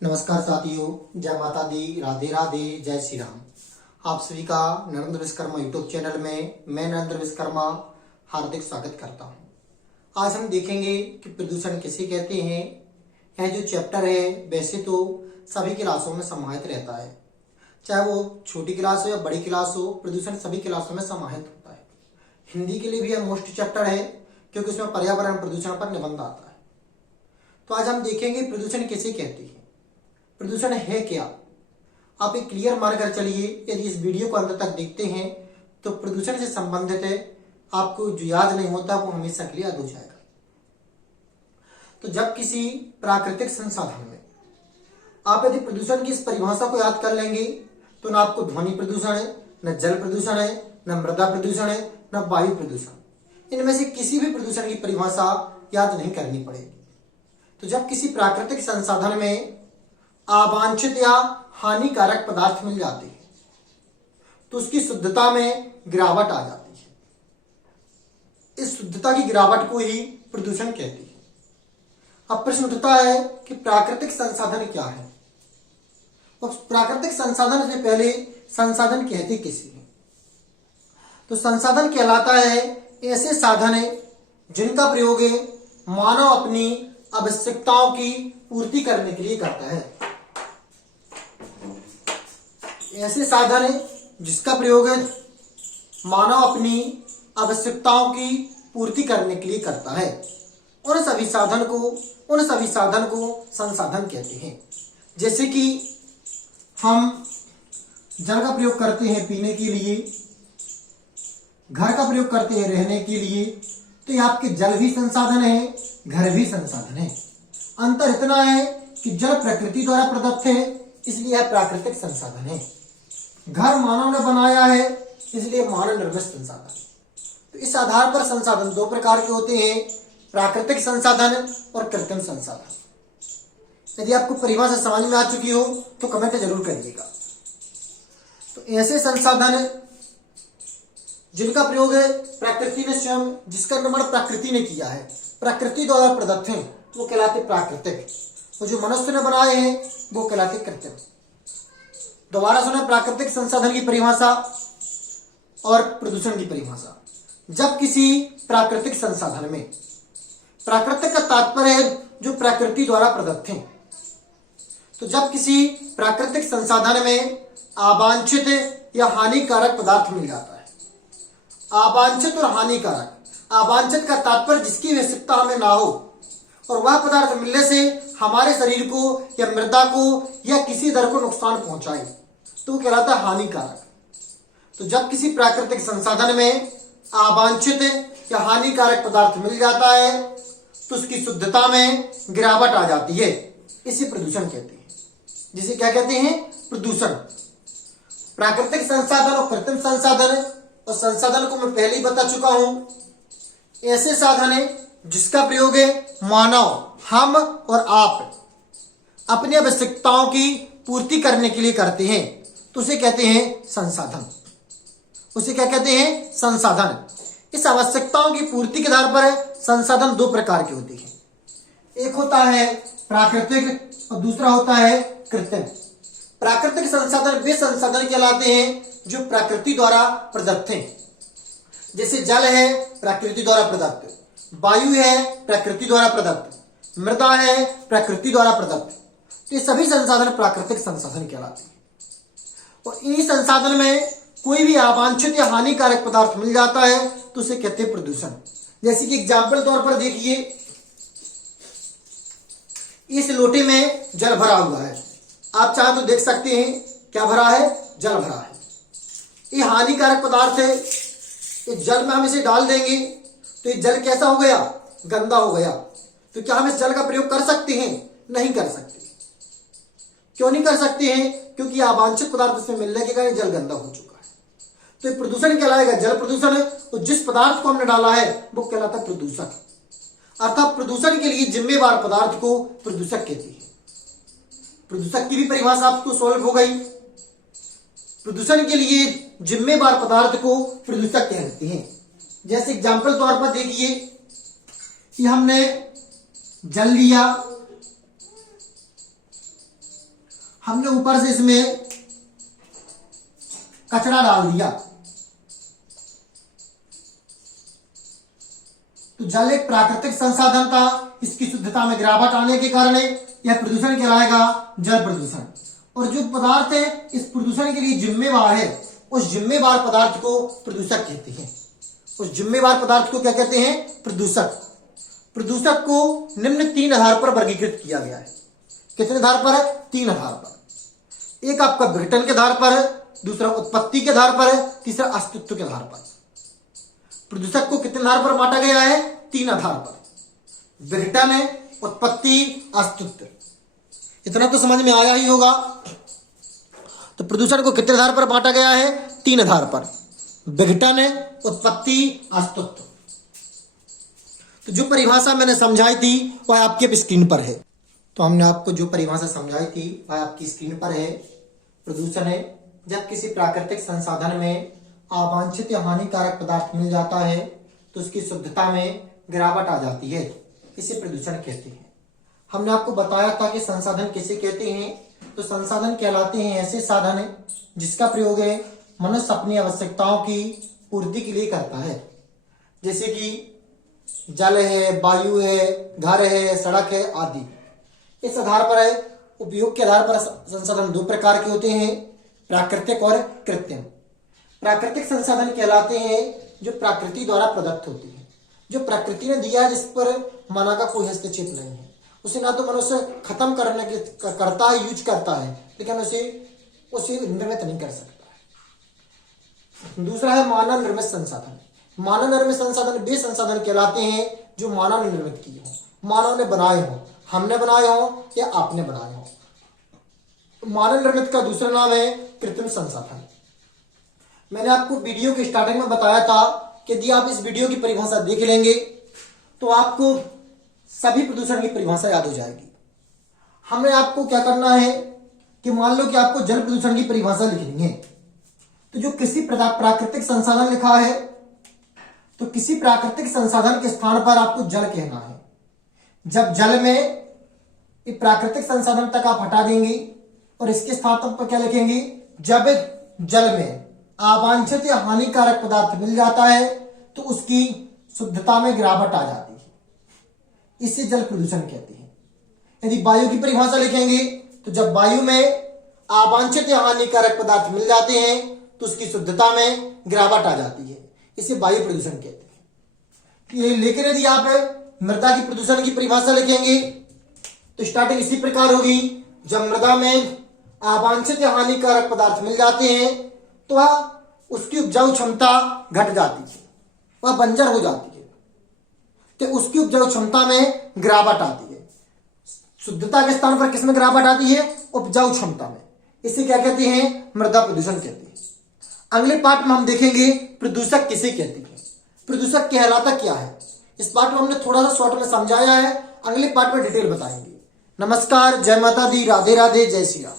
नमस्कार साथियों, जय माता दी, राधे राधे, जय श्री राम। आप सभी का नरेंद्र विश्वकर्मा यूट्यूब चैनल में मैं नरेंद्र विश्वकर्मा हार्दिक स्वागत करता हूं। आज हम देखेंगे कि प्रदूषण किसे कहते हैं। यह जो चैप्टर है वैसे तो सभी क्लासों में समाहित रहता है, चाहे वो छोटी क्लास हो या बड़ी क्लास हो, प्रदूषण सभी क्लासों में समाहित होता है। हिंदी के लिए भी यह मोस्ट चैप्टर है क्योंकि उसमें पर्यावरण प्रदूषण पर निबंध आता है। तो आज हम देखेंगे प्रदूषण किसे कहते हैं, प्रदूषण है क्या। आप एक क्लियर मानकर चलिए, यदि इस वीडियो को अंत तक देखते हैं तो प्रदूषण से संबंधित है आपको जो याद नहीं होता वो हमेशा के लिए याद हो जाएगा। तो जब किसी प्राकृतिक संसाधन में आप यदि प्रदूषण की इस परिभाषा को याद कर लेंगे तो न आपको ध्वनि प्रदूषण है, न जल प्रदूषण है, न मृदा प्रदूषण है, न वायु प्रदूषण, इनमें से किसी भी प्रदूषण की परिभाषा याद नहीं करनी पड़ेगी। तो जब किसी प्राकृतिक संसाधन में अवांछित या हानिकारक पदार्थ मिल जाते हैं तो उसकी शुद्धता में गिरावट आ जाती है। इस शुद्धता की गिरावट को ही प्रदूषण कहते हैं। अब प्रश्न उठता है कि प्राकृतिक संसाधन क्या है और प्राकृतिक संसाधन से पहले संसाधन कहते किसे हैं। तो संसाधन कहलाता है ऐसे साधन है जिनका प्रयोग मानव अपनी आवश्यकताओं की पूर्ति करने के लिए करता है। ऐसे साधन है जिसका प्रयोग मानव अपनी आवश्यकताओं की पूर्ति करने के लिए करता है। उन सभी साधन को संसाधन कहते हैं। जैसे कि हम जल का प्रयोग करते हैं पीने के लिए, घर का प्रयोग करते हैं रहने के लिए, तो ये आपके जल भी संसाधन है, घर भी संसाधन है। अंतर इतना है कि जल प्रकृति द्वारा प्रदत्त है इसलिए यह प्राकृतिक संसाधन है, घर मानव ने बनाया है इसलिए मानव निर्मित संसाधन। तो इस आधार पर संसाधन दो प्रकार के होते हैं, प्राकृतिक संसाधन और कृत्रिम संसाधन। यदि आपको परिभाषा समझ में आ चुकी हो तो कमेंट जरूर करिएगा। तो ऐसे संसाधन जिनका प्रयोग प्रकृति ने स्वयं, जिसका निर्माण प्रकृति ने किया है, प्रकृति द्वारा प्रदत्त है, वो कहलाते प्राकृतिक, और जो मनुष्य ने बनाए हैं वो कहलाते कृत्रिम। दोबारा सुना प्राकृतिक संसाधन की परिभाषा और प्रदूषण की परिभाषा। जब किसी प्राकृतिक संसाधन में, प्राकृतिक का तात्पर्य है जो प्रकृति द्वारा प्रदत्त है, तो जब किसी प्राकृतिक संसाधन में अवांछित या हानिकारक पदार्थ मिल जाता है, अवांछित और हानिकारक, अवांछित का तात्पर्य जिसकी आवश्यकता हमें ना हो और वह पदार्थ मिलने से हमारे शरीर को या मृदा को या किसी दर को नुकसान पहुंचाए तो कहलाता है हानिकारक। तो जब किसी प्राकृतिक संसाधन में अवांछित या हानिकारक पदार्थ मिल जाता है तो उसकी शुद्धता में गिरावट आ जाती है, इसे प्रदूषण कहते हैं। जिसे क्या कहते हैं, प्रदूषण। प्राकृतिक संसाधन और कृत्रिम संसाधन, और संसाधन को मैं पहले ही बता चुका हूं, ऐसे साधन है जिसका प्रयोग मानव, हम और आप अपनी आवश्यकताओं की पूर्ति करने के लिए करते हैं, तो उसे कहते हैं संसाधन। उसे क्या कहते हैं, संसाधन। इस आवश्यकताओं की पूर्ति के आधार पर संसाधन दो प्रकार के होते हैं, एक होता है प्राकृतिक और दूसरा होता है कृत्रिम। प्राकृतिक संसाधन वे संसाधन कहलाते हैं जो प्रकृति द्वारा प्रदत्त हैं। जैसे जल है प्रकृति द्वारा प्रदत्त, वायु है प्रकृति द्वारा प्रदत्त, मृदा है प्रकृति द्वारा प्रदत्त। ये सभी संसाधन प्राकृतिक संसाधन कहलाते हैं। और इन संसाधन में कोई भी अवांछित या हानिकारक पदार्थ मिल जाता है तो उसे कहते हैं प्रदूषण। जैसे कि एग्जाम्पल तौर पर देखिए, इस लोटे में जल भरा हुआ है, आप चाहे तो देख सकते हैं क्या भरा है, जल भरा है। ये हानिकारक पदार्थ है, इस जल में हम इसे डाल देंगे तो ये जल कैसा हो गया, गंदा हो गया। तो क्या हम इस जल का प्रयोग कर सकते हैं, नहीं कर सकते। क्यों नहीं कर सकते हैं, क्योंकि अवांछित पदार्थ उसमें मिलने के कारण जल गंदा हो चुका है। तो ये प्रदूषण कहलाएगा, जल प्रदूषण है। और जिस पदार्थ को हमने डाला है वो कहलाता है प्रदूषक। अर्थात प्रदूषण के लिए जिम्मेवार पदार्थ को प्रदूषक कहते हैं। प्रदूषक की भी परिभाषा आपको सॉल्व हो गई। प्रदूषण के लिए जिम्मेवार पदार्थ को प्रदूषक कहते हैं। जैसे एग्जाम्पल तौर पर देखिए कि हमने जल लिया, हमने ऊपर से इसमें कचरा डाल दिया, तो जल एक प्राकृतिक संसाधन था, इसकी शुद्धता में गिरावट आने के कारण यह प्रदूषण कहलाएगा जल प्रदूषण। और जो पदार्थ है इस प्रदूषण के लिए जिम्मेवार है, उस जिम्मेवार पदार्थ को प्रदूषक कहते हैं। उस जिम्मेवार पदार्थ को क्या कहते हैं? प्रदूषक। प्रदूषक को निम्न 3 आधार पर वर्गीकृत किया गया है। कितने आधार पर है? 3 आधार पर। एक आपका विघटन के आधार पर है, दूसरा उत्पत्ति के आधार पर है, तीसरा अस्तित्व के आधार पर। प्रदूषक को कितने आधार पर बांटा गया है? 3 आधार पर। विघटन है, उत्पत्ति, अस्तित्व। इतना तो समझ में आया ही होगा। तो प्रदूषण को कितने आधार पर बांटा गया है? 3 आधार पर। विघटन है, उत्पत्ति, अस्तित्व। तो जो परिभाषा मैंने समझाई थी वह आपके स्क्रीन पर है। तो हमने आपको जो परिभाषा समझाई थी वह आपकी स्क्रीन पर है। प्रदूषण है जब किसी प्राकृतिक संसाधन में अवांछित या हानिकारक पदार्थ मिल जाता है तो उसकी शुद्धता में गिरावट आ जाती है, इसे प्रदूषण कहते हैं। हमने आपको बताया था कि संसाधन किसे कहते हैं। तो संसाधन कहलाते हैं ऐसे साधन है जिसका प्रयोग है मनुष्य अपनी आवश्यकताओं की पूर्ति के लिए करता है, जैसे कि जल है, वायु है, घर है, सड़क है आदि। इस आधार पर है, उपयोग के आधार पर संसाधन 2 प्रकार के होते हैं, प्राकृतिक और कृत्रिम। प्राकृतिक संसाधन कहलाते हैं जो प्रकृति द्वारा प्रदत्त होती है, जो प्रकृति ने दिया है, जिस पर मानव का कोई हस्तक्षेप नहीं है। उसे ना तो मनुष्य खत्म करने के करता है, यूज करता है, लेकिन उसे निर्मित नहीं कर सकता। दूसरा है मानव निर्मित संसाधन। मानव निर्मित संसाधन वे संसाधन कहलाते हैं जो मानव ने निर्मित किए हों, मानव ने बनाए हों, हमने बनाए हों या आपने बनाए हों। मानव निर्मित का दूसरा नाम है कृत्रिम संसाधन। मैंने आपको वीडियो के स्टार्टिंग में बताया था कि यदि आप इस वीडियो की परिभाषा देख लेंगे तो आपको सभी प्रदूषण की परिभाषा याद हो जाएगी। हमें आपको क्या करना है कि मान लो कि आपको जल प्रदूषण की परिभाषा लिखनी है, तो जो किसी प्राकृतिक संसाधन लिखा है तो किसी प्राकृतिक संसाधन के स्थान पर आपको जल कहना है। जब जल में प्राकृतिक संसाधन तक आप हटा देंगे और इसके स्थान पर क्या लिखेंगे? जब जल में अवांछित या हानिकारक पदार्थ मिल जाता है तो उसकी शुद्धता में गिरावट आ जाती है, इसे जल प्रदूषण कहते हैं। यदि वायु की परिभाषा लिखेंगे तो जब वायु में अवांछित या हानिकारक पदार्थ मिल जाते हैं तो उसकी शुद्धता में गिरावट आ जाती है, इसे वायु प्रदूषण कहते हैं। लेकिन यदि आप मृदा की प्रदूषण की परिभाषा लिखेंगे तो स्टार्टिंग इसी प्रकार होगी। जब मृदा में अवांछित या हानिकारक पदार्थ मिल जाते हैं तो वह उसकी उपजाऊ क्षमता घट जाती है, वह बंजर हो जाती है, तो उसकी उपजाऊ क्षमता में गिरावट आती है। शुद्धता के स्थान पर किसमें गिरावट आती है? उपजाऊ क्षमता में। इसे क्या कहते हैं? मृदा प्रदूषण कहते हैं। अगले पार्ट में हम देखेंगे प्रदूषक किसे कहते हैं, प्रदूषक कहलाता क्या है। इस पार्ट में हमने थोड़ा सा शॉर्ट में समझाया है, अगले पार्ट में डिटेल बताएंगे। नमस्कार, जय माता दी, राधे राधे, जय श्री राम।